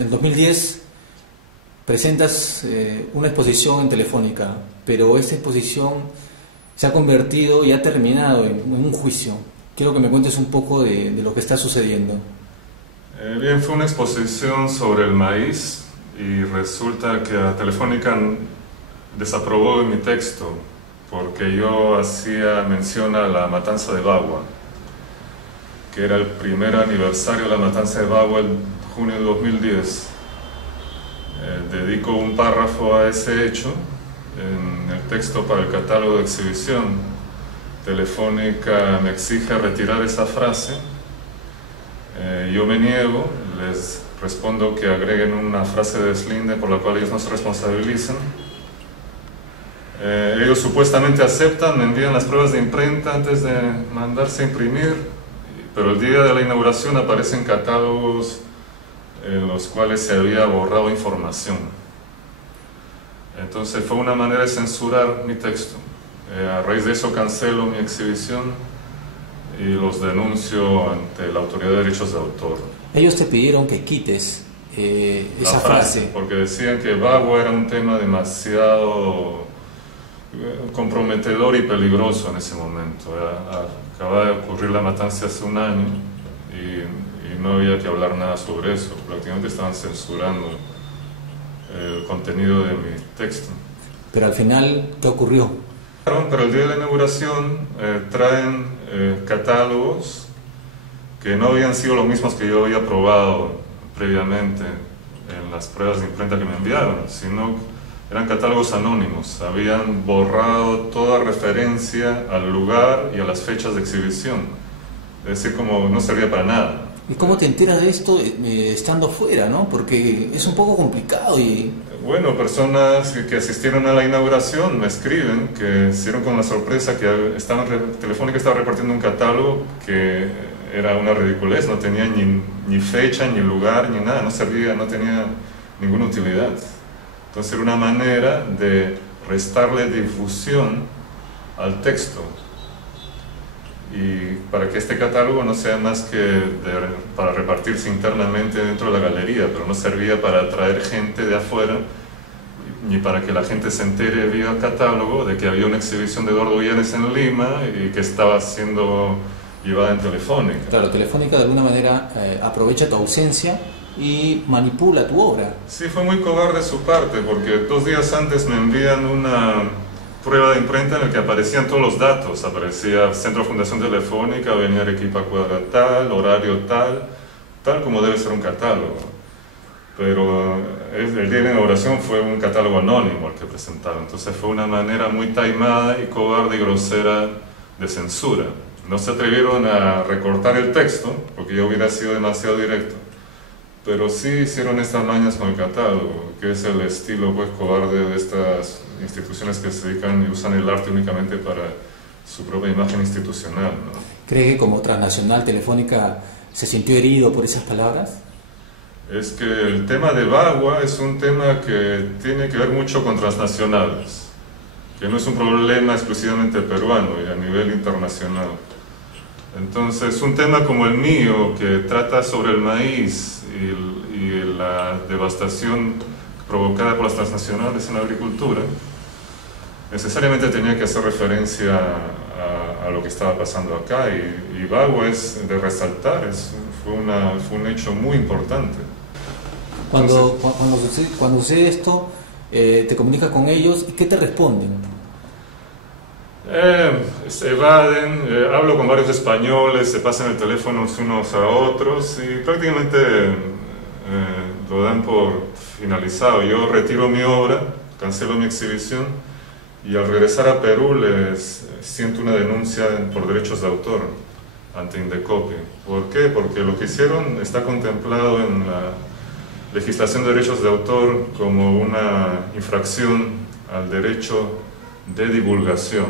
En el 2010 presentas una exposición en Telefónica, pero esa exposición se ha convertido y ha terminado en un juicio. Quiero que me cuentes un poco de lo que está sucediendo. Bien, fue una exposición sobre el maíz y resulta que a Telefónica desaprobó mi texto porque yo hacía mención a la matanza de Bagua, que era el primer aniversario de la matanza de Bagua en junio de 2010. Dedico un párrafo a ese hecho en el texto para el catálogo de exhibición. Telefónica me exige retirar esa frase. Yo me niego, les respondo que agreguen una frase de deslinde por la cual ellos no se responsabilizan. Ellos supuestamente aceptan, me envían las pruebas de imprenta antes de mandarse a imprimir, pero el día de la inauguración aparecen catálogos en los cuales se había borrado información. Entonces fue una manera de censurar mi texto. A raíz de eso cancelo mi exhibición y los denuncio ante la Autoridad de Derechos de Autor. Ellos te pidieron que quites esa frase. Porque decían que Bagua era un tema demasiado comprometedor y peligroso en ese momento. Acababa de ocurrir la matanza hace un año y no había que hablar nada sobre eso. Prácticamente estaban censurando el contenido de mi texto. Pero al final, ¿qué ocurrió? Pero el día de la inauguración traen catálogos que no habían sido los mismos que yo había probado previamente en las pruebas de imprenta que me enviaron, sino eran catálogos anónimos. Habían borrado toda referencia al lugar y a las fechas de exhibición. Es decir, como no servía para nada. ¿Y cómo te enteras de esto estando fuera, no? Porque es un poco complicado y... Bueno, personas que asistieron a la inauguración me escriben que se dieron con la sorpresa que Telefónica estaba repartiendo un catálogo que era una ridiculez, no tenía ni fecha, ni lugar, ni nada, no servía, no tenía ninguna utilidad. Entonces era una manera de restarle difusión al texto y para que este catálogo no sea más que para repartirse internamente dentro de la galería, pero no servía para atraer gente de afuera ni para que la gente se entere vía catálogo de que había una exhibición de Eduardo Villanes en Lima y que estaba siendo llevada en Telefónica. Claro, Telefónica de alguna manera aprovecha tu ausencia y manipula tu obra. Sí, fue muy cobarde de su parte, porque 2 días antes me envían una prueba de imprenta en la que aparecían todos los datos. Aparecía Centro Fundación Telefónica, Avenida Arequipa Cuadra tal, horario tal como debe ser un catálogo. Pero el día de la inauguración fue un catálogo anónimo el que presentaron. Entonces fue una manera muy taimada y cobarde y grosera de censura. No se atrevieron a recortar el texto, porque yo hubiera sido demasiado directo. Pero sí hicieron estas mañas con el catálogo, que es el estilo pues cobarde de estas instituciones que se dedican y usan el arte únicamente para su propia imagen institucional, ¿no? ¿Cree que como transnacional Telefónica se sintió herido por esas palabras? Es que el tema de Bagua es un tema que tiene que ver mucho con transnacionales, que no es un problema exclusivamente peruano y a nivel internacional. Entonces, un tema como el mío, que trata sobre el maíz y la devastación provocada por las transnacionales en la agricultura, necesariamente tenía que hacer referencia a lo que estaba pasando acá, y Bagua es de resaltar, fue un hecho muy importante. Cuando sucede esto, te comunicas con ellos y ¿qué te responden? Se evaden, hablo con varios españoles, se pasan el teléfono unos a otros y prácticamente lo dan por finalizado. Yo retiro mi obra, cancelo mi exhibición y al regresar a Perú les siento una denuncia por derechos de autor ante Indecopi. ¿Por qué? Porque lo que hicieron está contemplado en la legislación de derechos de autor como una infracción al derecho de divulgación,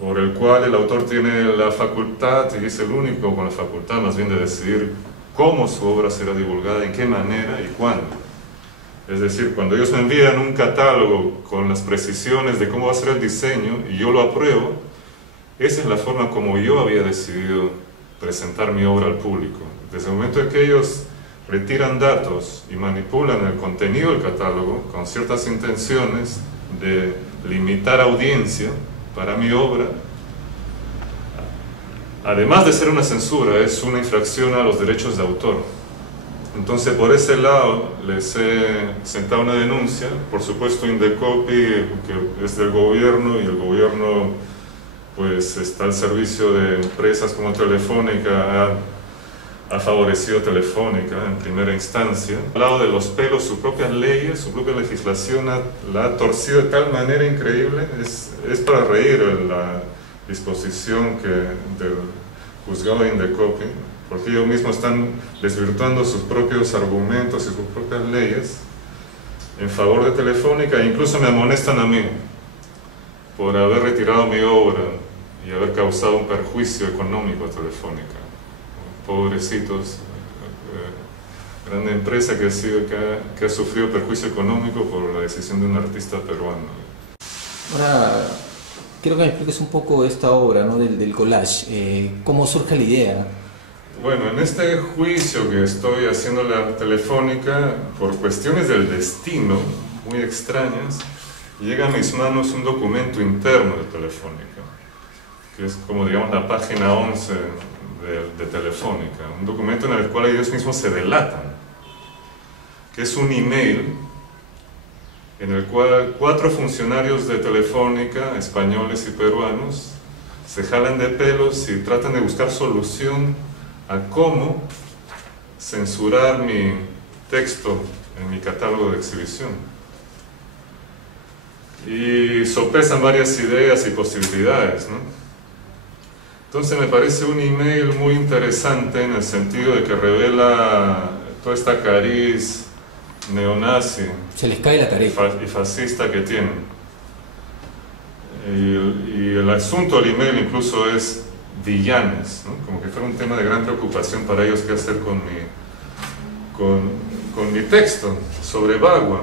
por el cual el autor tiene la facultad, y es el único con la facultad más bien de decidir cómo su obra será divulgada, en qué manera y cuándo. Es decir, cuando ellos me envían un catálogo con las precisiones de cómo va a ser el diseño y yo lo apruebo, esa es la forma como yo había decidido presentar mi obra al público. Desde el momento en que ellos retiran datos y manipulan el contenido del catálogo con ciertas intenciones de limitar audiencia para mi obra, además de ser una censura, es una infracción a los derechos de autor. Entonces, por ese lado, les he sentado una denuncia. Por supuesto, Indecopy, que es del gobierno, y el gobierno pues está al servicio de empresas como Telefónica, ha favorecido a Telefónica en primera instancia. Al lado de los pelos, sus propias leyes, su propia legislación la ha torcido de tal manera increíble. Es para reír la disposición del juzgado de Indecopy, porque ellos mismos están desvirtuando sus propios argumentos y sus propias leyes en favor de Telefónica, e incluso me amonestan a mí por haber retirado mi obra y haber causado un perjuicio económico a Telefónica. Pobrecitos, grande empresa que ha sufrido perjuicio económico por la decisión de un artista peruano. Ahora, quiero que me expliques un poco esta obra, ¿no? del collage. ¿Cómo surge la idea? Bueno, en este juicio que estoy haciendo la Telefónica, por cuestiones del destino muy extrañas, llega a mis manos un documento interno de Telefónica, que es como, digamos, la página 11 de Telefónica, un documento en el cual ellos mismos se delatan, que es un email en el cual 4 funcionarios de Telefónica, españoles y peruanos, se jalan de pelos y tratan de buscar solución a cómo censurar mi texto en mi catálogo de exhibición. Y sopesan varias ideas y posibilidades, ¿no? Entonces me parece un email muy interesante en el sentido de que revela toda esta cariz neonazi. Se les cae la tarifa. Y fascista que tienen. Y el asunto del email incluso es villanes, ¿no? Como que fuera un tema de gran preocupación para ellos qué hacer con mi texto sobre Bagua.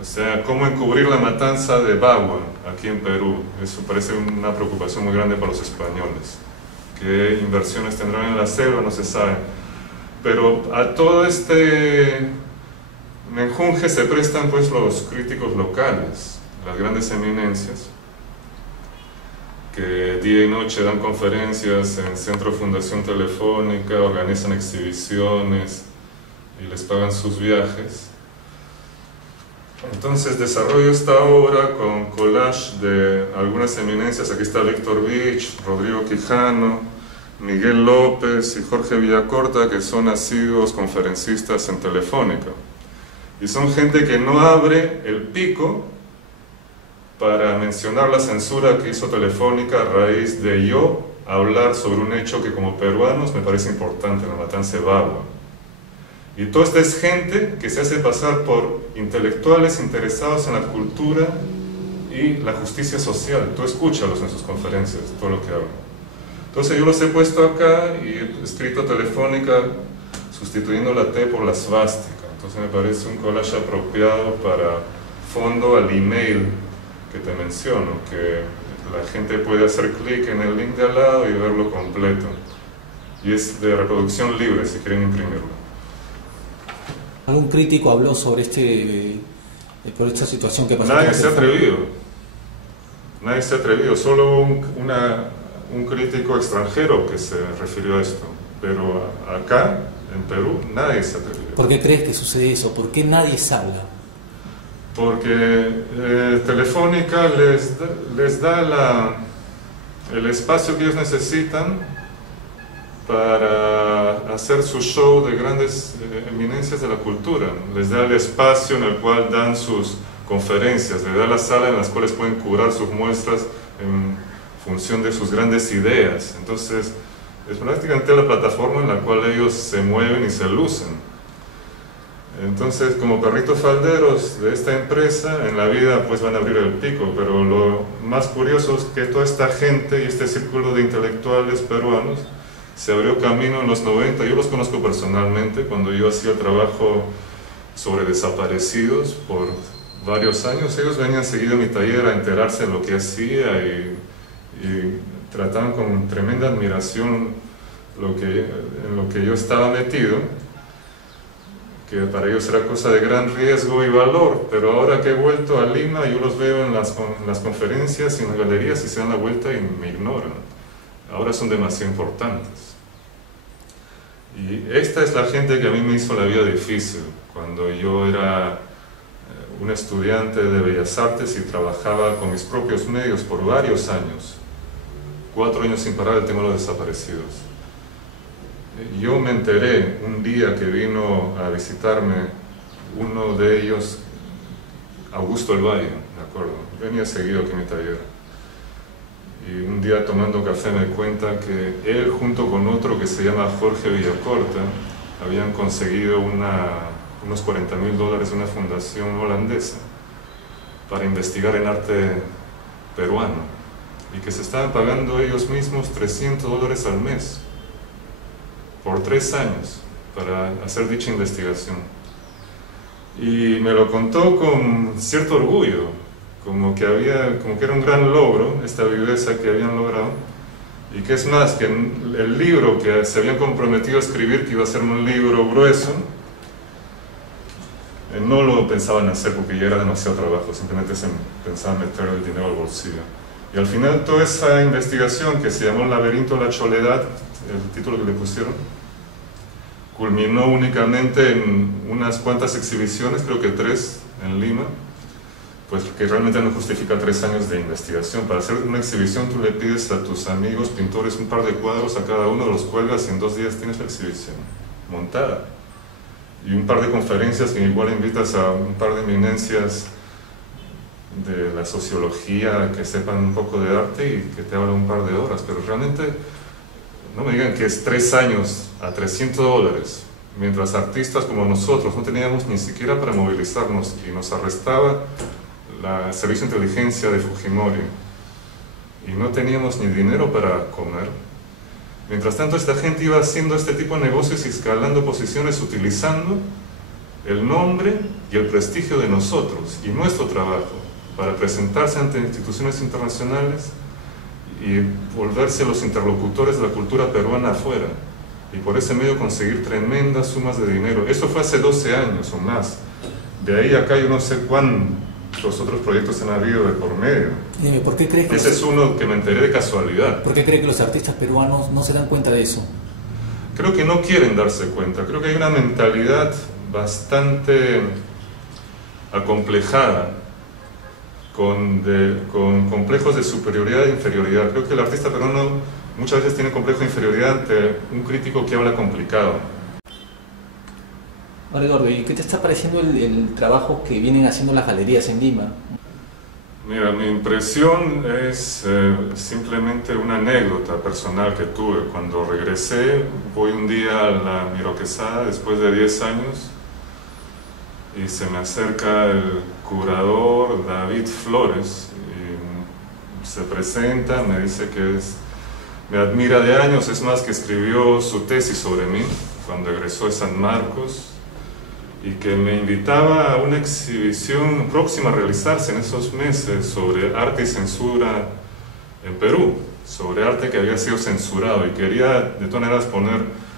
O sea, cómo encubrir la matanza de Bagua aquí en Perú. Eso parece una preocupación muy grande para los españoles. ¿Qué inversiones tendrán en la selva? No se sabe. Pero a todo este menjunje se prestan pues los críticos locales, las grandes eminencias, que día y noche dan conferencias en Centro Fundación Telefónica, organizan exhibiciones y les pagan sus viajes. Entonces desarrollo esta obra con collage de algunas eminencias. Aquí está Víctor Vich, Rodrigo Quijano, Miguel López y Jorge Villacorta, que son asiduos conferencistas en Telefónica. Y son gente que no abre el pico para mencionar la censura que hizo Telefónica a raíz de yo hablar sobre un hecho que como peruanos me parece importante, la matanza de Bagua. Y toda esta es gente que se hace pasar por intelectuales interesados en la cultura y la justicia social. Tú escúchalos en sus conferencias, todo lo que hablan. Entonces yo los he puesto acá y he escrito Telefónica sustituyendo la T por la svástica. Entonces me parece un collage apropiado para fondo al email que te menciono, que la gente puede hacer clic en el link de al lado y verlo completo. Y es de reproducción libre si quieren imprimirlo. ¿Algún crítico habló sobre por esta situación que pasó? Nadie se ha atrevido. Nadie se ha atrevido. Solo un crítico extranjero que se refirió a esto. Pero acá, en Perú, nadie se ha atrevido. ¿Por qué crees que sucede eso? ¿Por qué nadie habla? Porque Telefónica les da el espacio que ellos necesitan para hacer su show de grandes eminencias de la cultura. Les da el espacio en el cual dan sus conferencias, les da la sala en las cuales pueden curar sus muestras en función de sus grandes ideas. Entonces, es prácticamente la plataforma en la cual ellos se mueven y se lucen. Entonces, como perritos falderos de esta empresa, en la vida pues van a abrir el pico, pero lo más curioso es que toda esta gente y este círculo de intelectuales peruanos se abrió camino en los 90, yo los conozco personalmente, cuando yo hacía trabajo sobre desaparecidos por varios años, ellos venían seguido a mi taller a enterarse de lo que hacía y trataban con tremenda admiración en lo que yo estaba metido, que para ellos era cosa de gran riesgo y valor, pero ahora que he vuelto a Lima, yo los veo en las conferencias y en las galerías y se dan la vuelta y me ignoran. Ahora son demasiado importantes. Y esta es la gente que a mí me hizo la vida difícil, cuando yo era un estudiante de Bellas Artes y trabajaba con mis propios medios por varios años. 4 años sin parar, tengo los desaparecidos. Yo me enteré un día que vino a visitarme uno de ellos, Augusto El Valle, me acuerdo, venía seguido aquí en mi taller. Y un día tomando café me cuenta que él junto con otro que se llama Jorge Villacorta habían conseguido unos $40.000 de una fundación holandesa para investigar en arte peruano y que se estaban pagando ellos mismos $300 al mes por 3 años para hacer dicha investigación. Y me lo contó con cierto orgullo, como que era un gran logro esta viveza que habían logrado, y que es más, que el libro que se habían comprometido a escribir, que iba a ser un libro grueso, no lo pensaban hacer porque ya era demasiado trabajo, simplemente se pensaban meter el dinero al bolsillo. Y al final toda esa investigación, que se llamó El laberinto de la Soledad, el título que le pusieron, culminó únicamente en unas cuantas exhibiciones, creo que 3 en Lima, pues que realmente no justifica 3 años de investigación. Para hacer una exhibición tú le pides a tus amigos pintores un par de cuadros, a cada uno los cuelgas y en 2 días tienes la exhibición montada. Y un par de conferencias que igual invitas a un par de eminencias de la sociología que sepan un poco de arte y que te hablan un par de horas, pero realmente no me digan que es 3 años a $300, mientras artistas como nosotros no teníamos ni siquiera para movilizarnos y nos arrestaba el Servicio de Inteligencia de Fujimori y no teníamos ni dinero para comer. Mientras tanto, esta gente iba haciendo este tipo de negocios y escalando posiciones utilizando el nombre y el prestigio de nosotros y nuestro trabajo para presentarse ante instituciones internacionales y volverse los interlocutores de la cultura peruana afuera y por ese medio conseguir tremendas sumas de dinero. Esto fue hace 12 años o más. De ahí acá yo no sé cuántos otros proyectos han habido de por medio. Dime, ¿por qué crees que ese es uno que me enteré de casualidad. ¿Por qué cree que los artistas peruanos no se dan cuenta de eso? Creo que no quieren darse cuenta. Creo que hay una mentalidad bastante acomplejada con complejos de superioridad e inferioridad. Creo que el artista peruano muchas veces tiene complejo de inferioridad ante un crítico que habla complicado. Ahora, Eduardo, ¿y qué te está pareciendo el trabajo que vienen haciendo las galerías en Lima? Mira, mi impresión es simplemente una anécdota personal que tuve. Cuando regresé, voy un día a la Miró Quesada después de 10 años y se me acerca el curador David Flores y se presenta, me dice que me admira de años, es más que escribió su tesis sobre mí cuando egresó de San Marcos y que me invitaba a una exhibición próxima a realizarse en esos meses sobre arte y censura en Perú, sobre arte que había sido censurado y quería de todas maneras poner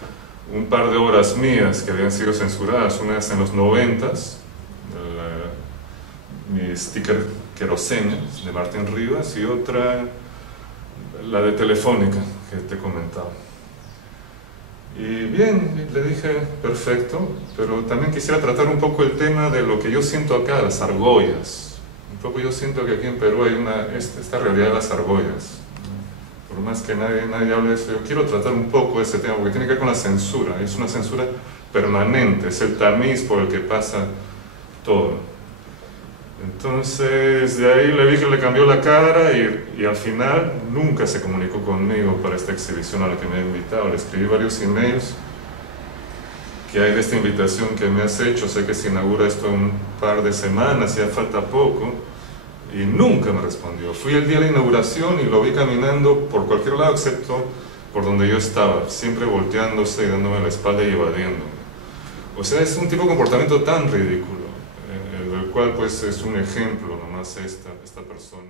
un par de obras mías que habían sido censuradas, unas en los 90s, mi sticker Querosene de Martín Rivas y otra la de Telefónica que te comentaba. Y bien, le dije, perfecto, pero también quisiera tratar un poco el tema de lo que yo siento acá, las argollas. Un poco yo siento que aquí en Perú hay esta realidad de las argollas. Por más que nadie hable de eso, yo quiero tratar un poco ese tema, porque tiene que ver con la censura. Es una censura permanente, es el tamiz por el que pasa todo. Entonces, de ahí le vi que le cambió la cara y al final nunca se comunicó conmigo para esta exhibición a la que me ha invitado. Le escribí varios emails que hay de esta invitación que me has hecho. Sé que se inaugura esto en un par de semanas, ya falta poco, y nunca me respondió. Fui el día de la inauguración y lo vi caminando por cualquier lado excepto por donde yo estaba, siempre volteándose y dándome la espalda y evadiéndome. O sea, es un tipo de comportamiento tan ridículo, el cual pues es un ejemplo nomás esta persona.